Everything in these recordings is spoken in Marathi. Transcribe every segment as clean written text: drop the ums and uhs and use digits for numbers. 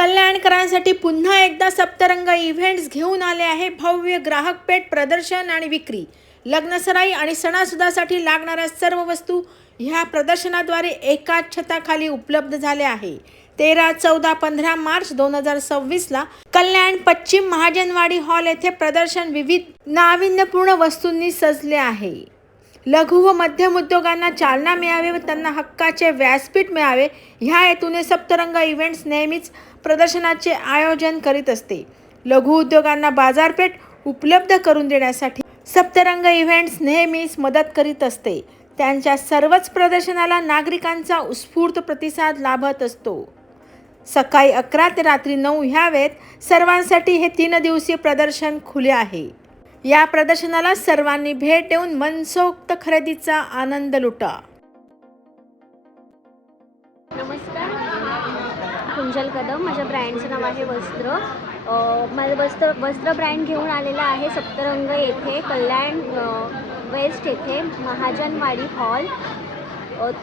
कल्याणकरांसाठी पुन्हा एकदा सप्तरंग इव्हेंट्स घेऊन आले आहे भव्य ग्राहक पेठ प्रदर्शन आणि विक्री। लग्नसराई आणि सणासुदासाठी लागणाऱ्या सर्व वस्तू ह्या प्रदर्शनाद्वारे एकाच छताखाली उपलब्ध झाल्या आहे। 13, 14, 15 मार्च 2026ला कल्याण पश्चिम महाजनवाडी हॉल येथे प्रदर्शन विविध नाविन्यपूर्ण वस्तूंनी सजले आहे। लघु व मध्यम उद्योगांना चालना मिळावी व त्यांना हक्काचे व्यासपीठ मिळावे ह्या हेतूने सप्तरंग इव्हेंट्स नेहमीच प्रदर्शनाचे आयोजन करीत असते। लघु उद्योगांना बाजारपेठ उपलब्ध करून देण्यासाठी सप्तरंग इव्हेंट्स नेहमीच मदत करीत असते। त्यांच्या सर्वच प्रदर्शनाला नागरिकांचा उत्स्फूर्त प्रतिसाद लाभत असतो। सकाळी 11 ते रात्री 9 ह्या वेळेत सर्वांसाठी हे 3 दिवसीय प्रदर्शन खुले आहे। या प्रदर्शनाला सर्वांनी भेट देऊन मनसोक्त खरेदीचा आनंद लुटा। नमस्कार, कुंजल कदम, माझ्या ब्रँडचं नाव आहे वस्त्र। माझं वस्त्र ब्रँड घेऊन आलेला आहे सप्तरंग येथे कल्याण वेस्ट येथे महाजनवाडी हॉल।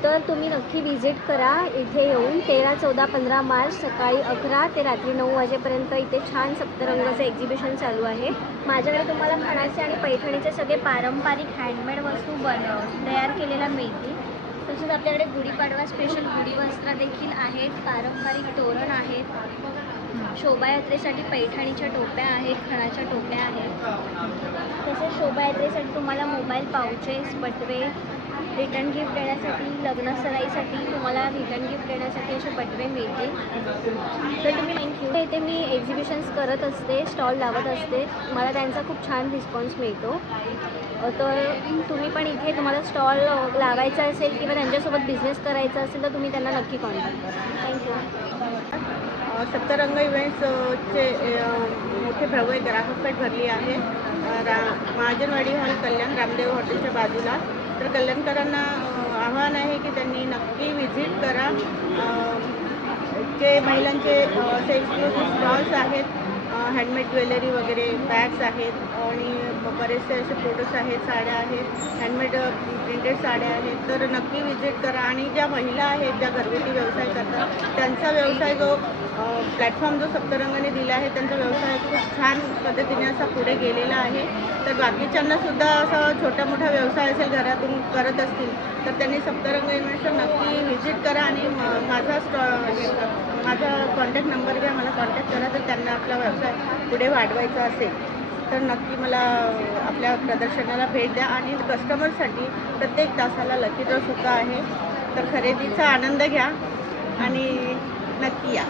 तर तुम्ही नक्की विजिट करा इथे येऊन। 13, 14, 15 मार्च सकाळी 11 ते रात्री 9 वाजेपर्यंत इथे छान सप्तरंगाचं एक्झिबिशन चालू आहे। माझ्याकडे तुम्हाला खणाचे आणि पैठणीचे सगळे पारंपरिक हँडमेड वस्तू तयार केलेल्या मिळतील। तसंच आपल्याकडे गुढीपाडवा स्पेशल गुढी वस्त्र देखील आहेत, पारंपरिक तोरण आहेत, शोभायात्रेसाठी पैठणीच्या टोप्या आहेत, खणाच्या टोप्या आहेत। तसेच शोभायात्रेसाठी तुम्हाला मोबाईल पाउचेस, बटवे, रिटर्न गिफ्ट देण्यासाठी, लग्नसराईसाठी तुम्हाला रिटर्न गिफ्ट देण्यासाठी असे बटवे मिळतील। तर तुम्ही थँक्यू। इथे मी एक्झिबिशन्स करत असते, स्टॉल लावत असते, मला त्यांचा खूप छान रिस्पॉन्स मिळतो। तर तुम्ही पण इथे तुम्हाला स्टॉल लावायचा असेल किंवा त्यांच्यासोबत बिझनेस करायचा असेल तर तुम्ही त्यांना नक्की कॉन्टॅक्ट करा। थँक्यू। सप्तरंग इव्हेंट्सचे मोठे भव्य ग्राहक पेठ भरली आहे महाजनवाडी हॉल कल्याण रामदेव हॉटेलच्या बाजूला। तर कल्याणकरांना आव्हान आहे की त्यांनी नक्की व्हिजिट करा। जे महिलांचे एक्सक्लुसिव्ह स्टॉल्स आहेत, हँडमेड ज्वेलरी वगैरे, बॅग्स आहेत आणि बरेचसे असे प्रोडक्ट्स आहेत, साड्या आहेत, हँडमेड प्रिंटेड साड्या आहेत। तर नक्की व्हिजिट करा। आणि ज्या महिला आहेत ज्या घरगुती व्यवसाय करतात त्यांचा व्यवसाय जो प्लॅटफॉर्म जो सप्तरंगाने दिला आहे त्यांचा व्यवसाय खूप छान पद्धतीने असा पुढे गेलेला आहे। तर बाकीच्यांनासुद्धा असा छोटा मोठा व्यवसाय असेल घरातून करत असतील तर त्यांनी सप्तरंग इव्हेंट्सला नक्की व्हिजिट करा आणि माझा कॉन्टॅक्ट नंबर घ्या, मला कॉन्टॅक्ट करा। तर त्यांना आपला व्यवसाय पुढे वाढवायचा असेल तर नक्की मला आपल्या प्रदर्शनाला भेट द्या। आणि कस्टमरसाठी प्रत्येक तासाला लकी ड्रॉसुद्धा आहे। तर खरेदीचा आनंद घ्या आणि नक्की या।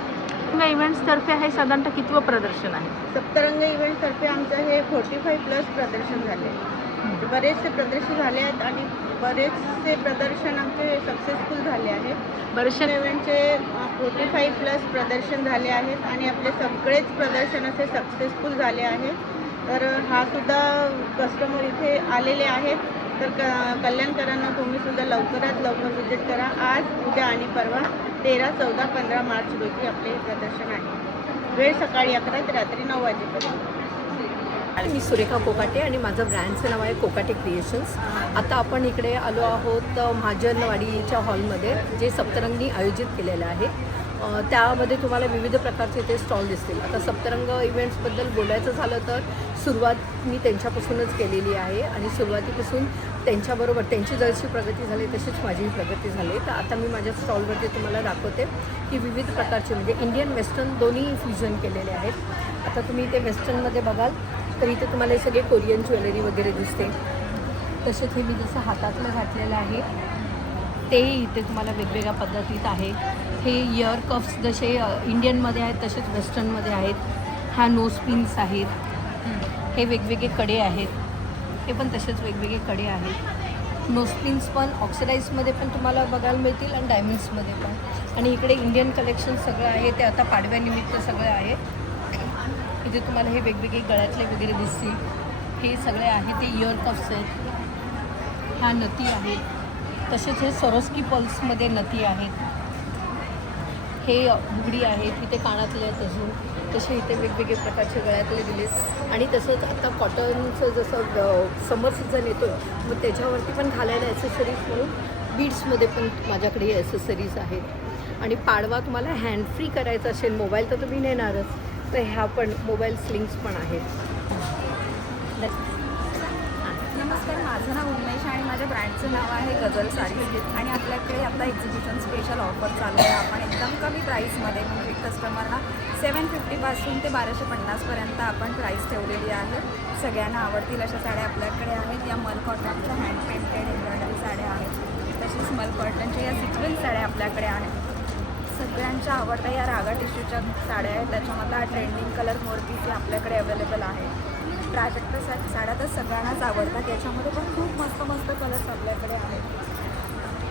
इव्हेंट्सतर्फे हे साधारणतः कितवं प्रदर्शन आहे? सप्तरंग इव्हेंट्सतर्फे आमचं हे 45+ प्रदर्शन झाले। बरेचसे प्रदर्शन झाले आहेत आणि बरेचसे प्रदर्शन आमचे सक्सेसफुल झाले आहेत। बरेचसे इव्हेंटचे 45+ प्रदर्शन झाले आहेत आणि आपले सगळेच प्रदर्शन असे सक्सेसफुल झाले आहेत। तर हा सुद्धा कस्टमर इथे आलेले आहेत। तर कल्याणकरांना तुम्हीसुद्धा लवकरात लवकर व्हिजिट करा। आज, उद्या आणि परवा 13, 14, 15 मार्च रोजी आपले प्रदर्शन आहे। वेळ सकाळी 11 ते रात्री 9 वाजेपर्यंत। मी सुरेखा कोकाटे आणि माझं ब्रँडचं नाव आहे कोकाटे क्रिएशन्स। आता आपण इकडे आलो आहोत महाजनवाडीच्या हॉलमध्ये, जे सप्तरंगनी आयोजित केलेलं आहे। त्यामध्ये तुम्हाला विविध प्रकारचे इथे स्टॉल दिसतील। आता सप्तरंग इव्हेंट्सबद्दल बोलायचं झालं तर सुरुवात मी त्यांच्यापासूनच केलेली आहे आणि सुरुवातीपासून त्यांच्याबरोबर त्यांची जशी प्रगती झाली तशीच माझी प्रगती झाली। तर आता मी माझ्या स्टॉलवरती तुम्हाला दाखवते की विविध प्रकारचे म्हणजे इंडियन वेस्टर्न दोन्ही फ्युजन केलेले आहेत। आता तुम्ही इथे वेस्टर्नमध्ये बघाल तर इथे तुम्हाला हे सगळे कोरियन ज्वेलरी वगैरे दिसते। तसेच हे मी जसं हातातलं घातलेलं आहे तेही इथे तुम्हाला वेगवेगळ्या पद्धतीत आहे। हे इयर कफ्स जसे इंडियनमध्ये आहेत तसेच वेस्टर्नमध्ये आहेत। ह्या नोज पिन्स आहेत, हे वेगवेगळे कडे आहेत, हे पण तसेच वेगवेगळे कडे आहेत। नोज पिन्स पण ऑक्सिडाईजमध्ये पण तुम्हाला बघायला मिळतील आणि डायमंड्समध्ये पण। आणि इकडे इंडियन कलेक्शन सगळं आहे ते आता पाडव्यानिमित्त सगळं आहे। इथे तुम्हाला हे वेगवेगळे गळ्यातले वगैरे दिसतील, हे सगळे आहे ते इयर कफ्स आहेत। ह्या नथी आहेत, तसेच हे सरोस्की पल्समध्ये नथी आहेत, हे बुगडी आहेत, इथे कानातले आहेत अजून, तसे इथे वेगवेगळे प्रकारचे गळ्यातले दिलेत। आणि तसंच आता कॉटनचं जसं समर सीझन येतो मग त्याच्यावरती पण घालायला ॲसेसरीज म्हणून बीड्समध्ये पण माझ्याकडे ॲसेसरीज आहेत। आणि पाडवा तुम्हाला हँड फ्री करायचा असेल, मोबाईल तर तुम्ही नेणारच, तर ह्या पण मोबाईल स्लिंग्स पण आहेत. नमस्कार, माझं नाव उन्मेष आणि माझ्या ब्रँडचं नाव आहे गझल साडीज. आणि आपल्याकडे आता एक्झिबिशन स्पेशल ऑफर चालू आहे. आपण एकदम कमी प्राईसमध्ये म्हणजे कस्टमरना 750पासून ते 1250पर्यंत आपण प्राईस ठेवलेली आहे. सगळ्यांना आवडतील अशा साड्या आपल्याकडे आहेत. या मल कॉटनच्या हँड पेंटेड एम्ब्रॉयडरी साड्या आहेत. तसेच मल कॉटनच्या या सिक्वेन्स साड्या आपल्याकडे आहेत. सगळ्यांच्या आवडत्या या रागा टिश्यूच्या साड्या आहेत. त्याच्यामधला ट्रेंडिंग कलर मोरपीस आपल्याकडे अवेलेबल आहे. प्राजक्ता साड्या तर सगळ्यांनाच आवडतात. याच्यामध्ये पण खूप मस्त मस्त कलर्स आपल्याकडे आहेत.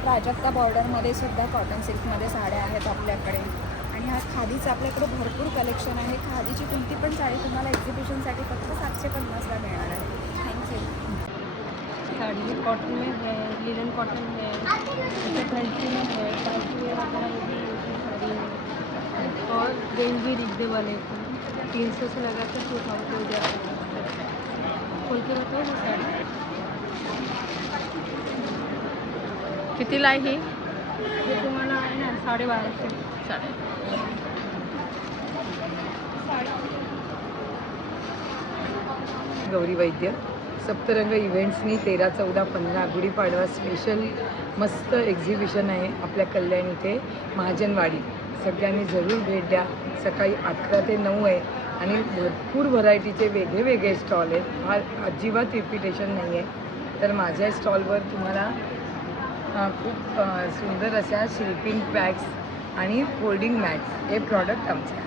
प्राजक्ता बॉर्डरमध्ये सुद्धा कॉटन सिल्कमध्ये साड्या आहेत आपल्याकडे. आणि हा खादीचं आपल्याकडे भरपूर कलेक्शन आहे. खादीची कोणती पण साडी तुम्हाला एक्झिबिशनसाठी फक्त 750ला मिळणार आहे. थँक्यू. साड़ी कॉटन में है, लिनन कॉटन है, फैंसी में है, पार्टी वेयर वगैरह में भी उसमें साड़ी है. और रेंज भी रिजनेबल वाले 300 से लगा कर 2000 हो जाता है. खोल के बताओ वो साड़ी कितीला आहे ही? ये तुम्हाला आहे ना 1250. गौरी वैद्य. सप्तरंग इव्हेंट्सनी 13, 14, 15 गुढीपाडवा स्पेशल मस्त एक्झिबिशन आहे आपल्या कल्याण इथे महाजनवाडी. सगळ्यांनी जरूर भेट द्या. सकाळी 11 ते 9 आहे आणि भरपूर व्हरायटीचे वेगळे वेगळे स्टॉल आहेत. हा अजिबात रिपिटेशन नाही आहे. तर माझ्या स्टॉलवर तुम्हाला खूप सुंदर अशा शिल्पिंग बॅग्स आणि फोल्डिंग मॅट्स हे प्रॉडक्ट आमचे आहे.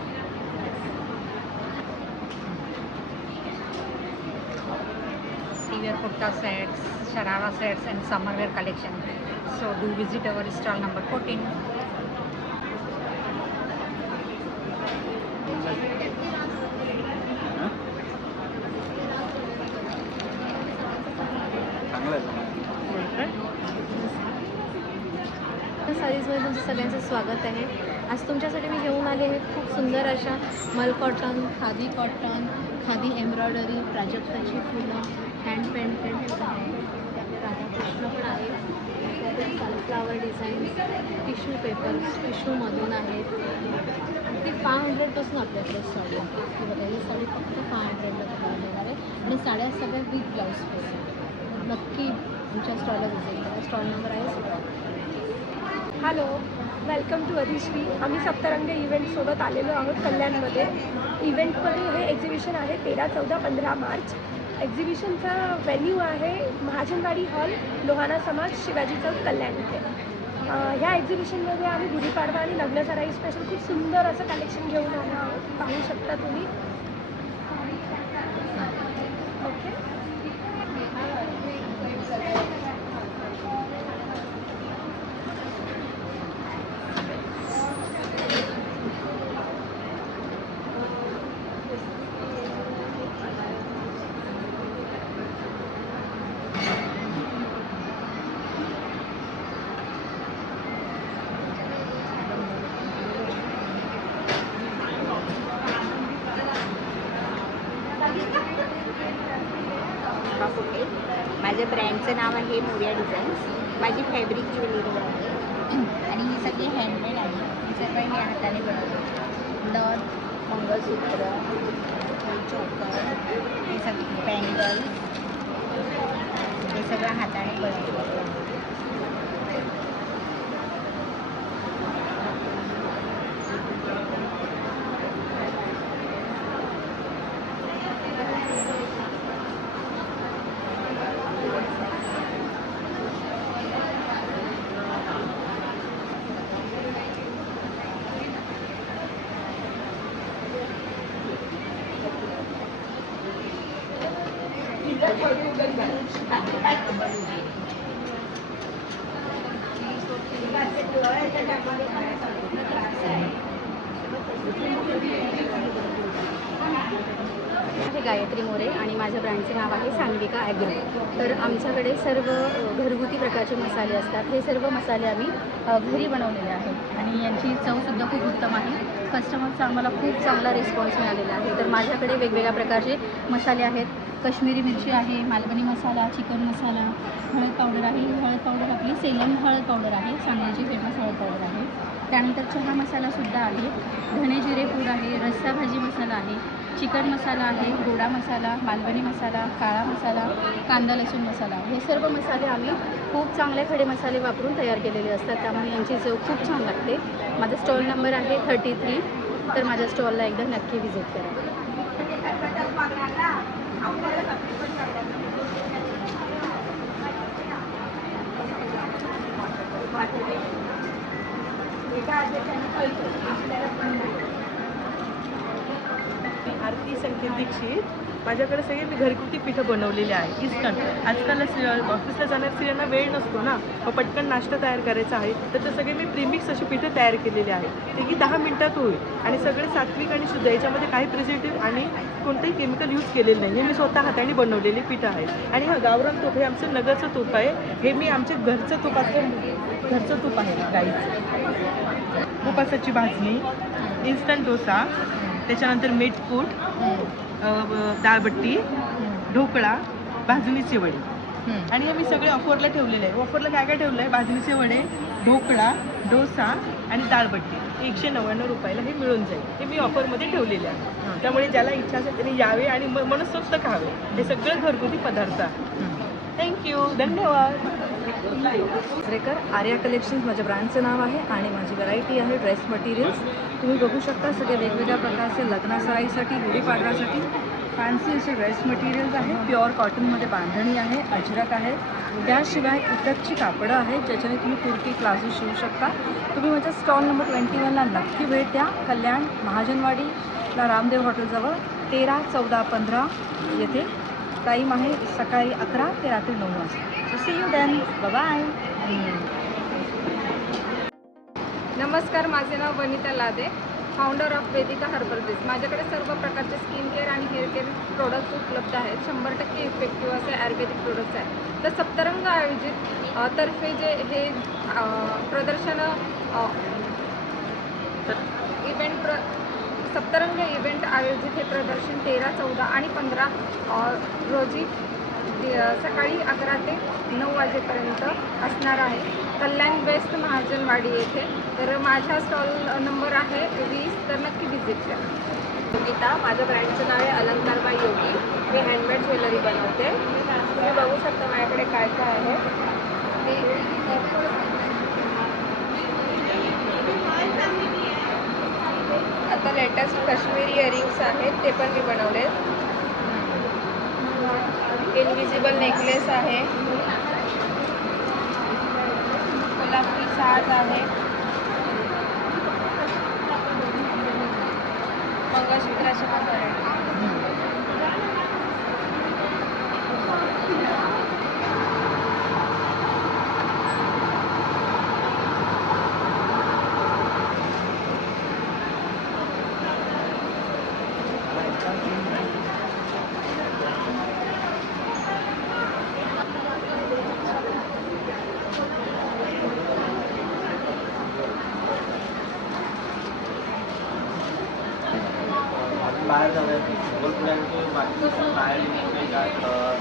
wear kurta sets, sharara sets and summer wear collection. So do visit our stall number 14. साडीजमध्ये तुमचं सगळ्यांचं स्वागत आहे. आज तुमच्यासाठी मी घेऊन आले आहे खूप सुंदर अशा मल cotton, khadi cotton, khadi embroidery, प्राजक्ताची फुलं, हँड पेंटेड आहे. त्यामध्ये राधाकृष्ण पण आहे. त्यामध्ये सनफ्लावर डिझाईन्स, टिश्यू पेपर्स, टिश्यूमधून आहेत. ती 500पासून आपल्याकडे साडी आहे. ही बघा, ही साडी फक्त 500ला तुम्हाला मिळणार आहे. आणि साड्या सगळ्या विथ ब्लाऊज पीस आहे. नक्की आमच्या स्टॉलला व्हिजिट करा. स्टॉल नंबर आहे 16. Hello, welcome to Adhishree. आम्ही सप्तरंग इव्हेंटसोबत आलेलो आहोत कल्याणमध्ये. इव्हेंटमध्ये हे एक्झिबिशन आहे 13, 14, 15 मार्च. एक्झिबिशनचा व्हेन्यू आहे महाजनवाडी हॉल, लोहाणा समाज, शिवाजी चौक, कल्याण इथे. ह्या एक्झिबिशनमध्ये आम्ही गुढीपाडवा आणि लग्नसराई स्पेशल खूप सुंदर असं कलेक्शन घेऊन आलो आहोत. पाहू शकता तुम्ही. ओके. माझ्या ब्रँडचं नाव आहे मोरिया डिझाईन्स. माझी फॅब्रिक ज्वेलरी आहे आणि ही सगळी हँडमेड आहे. ही सगळी मी हाताने बनवतो. नथ, मंगळसूत्र, चोकर, हे सगळे बँगल, हे सगळं हाताने बनवतो. माझे गायत्री मोरे आणि माझ्या ब्रँडचे नाव आहे सांगविका ॲग्रो. तर आमच्याकडे सर्व घरगुती प्रकारचे मसाले असतात. हे सर्व मसाले आम्ही घरी बनवलेले आहेत आणि यांची चवसुद्धा खूप उत्तम आहे. कस्टमरचा आम्हाला खूप चांगला रिस्पॉन्स मिळालेला आहे. तर माझ्याकडे वेगवेगळ्या प्रकारचे मसाले आहेत. काश्मीरी मिरची आहे, मालवणी मसाला, चिकन मसाला, हळद पावडर आहे. हळद पावडर आपली सेलम हळद पावडर आहे, सांगलीची फेमस हळद पावडर आहे. त्यानंतर चहा मसालासुद्धा आहे, धणे जिरे पूड आहे, रस्सा भाजी मसाला आहे, चिकन मसाला आहे, गोडा मसाला, मालवणी मसाला, काळा मसाला, कांदा लसूण मसाला, हे सर्व मसाले आम्ही खूप चांगले खडे मसाले वापरून तयार केलेले असतात, त्यामुळे यांची चव खूप छान लागते. माझा स्टॉल नंबर आहे 33. तर माझ्या स्टॉलला एकदा नक्की व्हिजिट करा. आरती संकेत दीक्षित. माझ्याकडे सगळे मी घरगुती पिठं बनवलेले आहे इन्स्टंट. आजकाल ऑफिसला जाणाऱ्या स्त्रियांना वेळ नसतो ना, मग पटकन नाश्ता तयार करायचा आहे, तर ते सगळे मी प्रीमिक्स अशी पिठं तयार केलेली आहे. ते की 10 मिनिटात होईल आणि सगळे सात्विक आणि शुद्ध. याच्यामध्ये काही प्रिझर्वेटिव्ह आणि कोणतंही केमिकल यूज केलेलं नाही. हे मी स्वतः हाताने बनवलेली पिठं आहेत. आणि हा गावरान तूप हे आमचं नगरचं तूप आहे. हे मी आमचे घरचं तूप घरचं तूप आहे गाईचं. उपासाची भाजणी, इन्स्टंट डोसा, त्याच्यानंतर मीठकूट, डाळबट्टी, ढोकळा, भाजणीचे वडे. आणि हे मी सगळे ऑफरला ठेवलेले आहे. ऑफरला काय काय ठेवलं आहे? भाजणीचे वडे, ढोकळा, डोसा आणि डाळबट्टी 199 रुपयाला हे मिळून जाईल. हे मी ऑफरमध्ये ठेवलेले आहे. त्यामुळे ज्याला इच्छा असेल त्याने यावे आणि मनसोक्त खावे. हे सगळं घरगुती पदार्थ आहे. थँक्यू, धन्यवाद. श्रेकर आर्या कलेक्शन्स माझ्या ब्रँडचं नाव आहे आणि माझी व्हरायटी आहे ड्रेस मटेरियल्स. तुम्ही बघू शकता सगळे वेगवेगळ्या प्रकारचे लग्नासराईसाठी, गुढीपाडव्यासाठी फॅन्सी असे ड्रेस मटेरियल्स आहे. प्युअर कॉटनमध्ये बांधणी आहे, अजरक आहे. त्याशिवाय इतरची कापडं आहेत ज्याच्याने तुम्ही कुर्ती, प्लाझो शिवू शकता. तुम्ही माझ्या स्टॉल नंबर 21ला नक्की भेट द्या. कल्याण महाजनवाडीला रामदेव हॉटेलजवळ 13, 14, 15 येथे. टाईम आहे सकाळी 11 ते रात्री 9 वाजता. So see you then. Bye. नमस्कार, माझे नाव Vanita Lade, founder of Vedika herbal base. माझ्याकडे सर्व प्रकारचे स्किन केअर आणि हेअर केअर प्रोडक्ट्स उपलब्ध आहेत. 100% इफेक्टिव्ह असे आयुर्वेदिक प्रोडक्ट्स आहेत. तर सप्तरंग आयोजित तर्फे जे हे प्रदर्शन सप्तरंग इव्हेंट आयोजित हे प्रदर्शन 13, 14 आणि 15 रोजी सकाळी 11 ते 9 वाजेपर्यंत असणार आहे, कल्याण वेस्ट महाजनवाडी येथे. तर माझा स्टॉल नंबर आहे 20. तर नक्की व्हिजिट करा. गीता, माझ्या ब्रँडचं नाव आहे अलंकार बाय योगी. मी हँडमेड ज्वेलरी बनवते. तुम्ही बघू शकता माझ्याकडे काय काय आहे. आता लेटेस्ट काश्मीरी इयरिंग्स आहेत, ते पण मी बनवलेत. इनविजिबल नेकलेस आहे, कोल्हापुरी साज आहे, मंगळसूत्राचे पण व्हरायटी.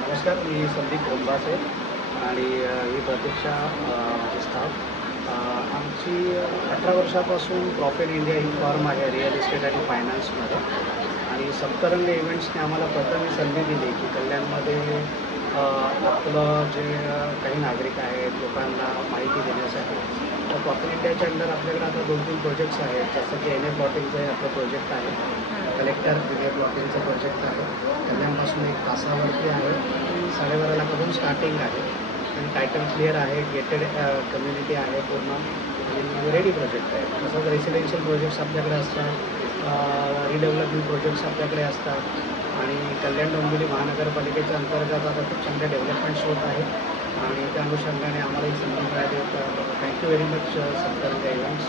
नमस्कार, मी संदीप गोंबासे आणि ही प्रतीक्षा माझी स्टाफ. आमची 18 वर्षापासून प्रॉफिट इंडिया ही फॉर्म आहे रिअल इस्टेट आणि फायनान्समध्ये. आणि सप्तरंग इव्हेंट्सने आम्हाला प्रथम ही संधी दिली की कल्याणमध्ये आपलं जे काही नागरिक आहेत लोकांना माहिती देण्यासाठी. तर प्रॉफिट इंडियाच्या अंडर आपल्याकडे आता 2-3 प्रोजेक्ट्स आहेत, जसं की NA प्लॉटिंगचं हे आपलं प्रोजेक्ट आहे, कलेक्टर NA प्लॉटिंगचं प्रोजेक्ट आहे. कल्याणपासून 1 तासावरती आहे, 12.5 लाखापासून स्टार्टिंग आहे आणि टायटल क्लिअर आहे, गेटेड कम्युनिटी आहे पूर्ण आणि रेडी प्रोजेक्ट आहे. तसंच रेसिडेन्शियल प्रोजेक्ट्स आपल्याकडे असतात, रिडेव्हलपमेंट प्रोजेक्ट्स आपल्याकडे असतात आणि कल्याण डोंबिवली महानगरपालिकेच्या अंतर्गत आता खूप चांगले डेव्हलपमेंट्स होत आहेत आणि त्या अनुषंगाने आम्हाला ही संधी मिळाली. तर thank you very much Saptarang events.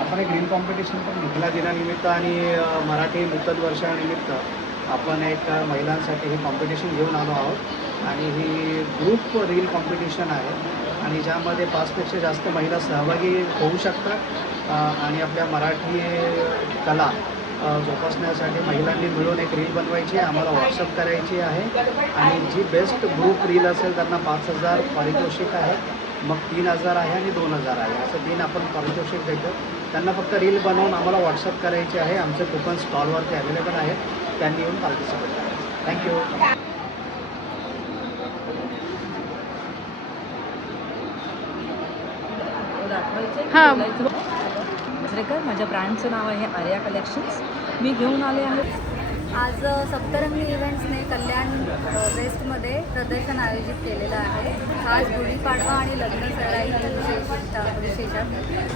आपण एक रील कॉम्पिटिशन पण महिला दिनानिमित्त आणि मराठी नूतन वर्षानिमित्त आपण एक महिलांसाठी ही कॉम्पिटिशन घेऊन आलो आहोत आणि ही ग्रुप रील कॉम्पिटिशन आहे आणि ज्यामध्ये 5पेक्षा जास्त महिला सहभागी होऊ शकतात आणि आपल्या मराठी कला जोपासण्यासाठी महिलांनी मिळून एक रील बनवायची आहे, आम्हाला व्हॉट्सअप करायची आहे आणि जी बेस्ट ग्रुप रील असेल त्यांना 5,000 पारितोषिक आहे मग 3,000 आहे आणि 2,000 आहे, असं 3 आपण पारितोषिक देतो. त्यांना फक्त रील बनवून आम्हाला व्हॉट्सअप करायची आहे. आमचे कुपन स्टॉलवरती अवेलेबल आहेत, त्यांनी येऊन पार्टिसिपेट करायचं. थँक्यू. दसरेकर, माझ्या ब्रँडचं नाव आहे आर्या कलेक्शन्स. मी घेऊन आले आहे. आज सप्तरंगी इव्हेंट्सने कल्याण वेस्टमध्ये प्रदर्शन आयोजित केलेलं आहे. आज गुढीपाडवा आणि लग्न सराईच्या विशेषात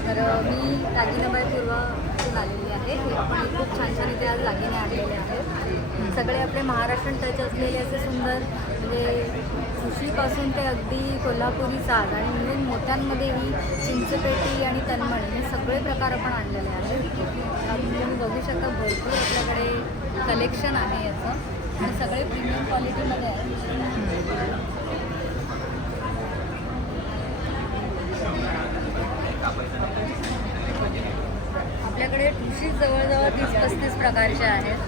तर मी दागिनाबाई पूर्वातून आलेली आहे. हे आपण खूप छान छान इथे आज दागिने आणलेले आहेत. सगळे आपले महाराष्ट्रीयन टच असलेले असे सुंदर, म्हणजे उशीपासून ते अगदी कोल्हापुरी साज आणि इव्हन मोत्यांमध्ये ही चिंचपेटी आणि तन्मणी हे सगळे प्रकार आपण आणलेले आहेत. तुम्ही बघू शकता भरपूर आपल्याकडे कलेक्शन आहे याचं आणि सगळे प्रीमियम क्वालिटीमध्ये आहे. आपल्याकडे ठुशीच जवळजवळ 30-35 प्रकारचे आहेत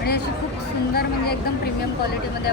आणि अशी खूप सुंदर, म्हणजे एकदम प्रीमियम क्वालिटीमध्ये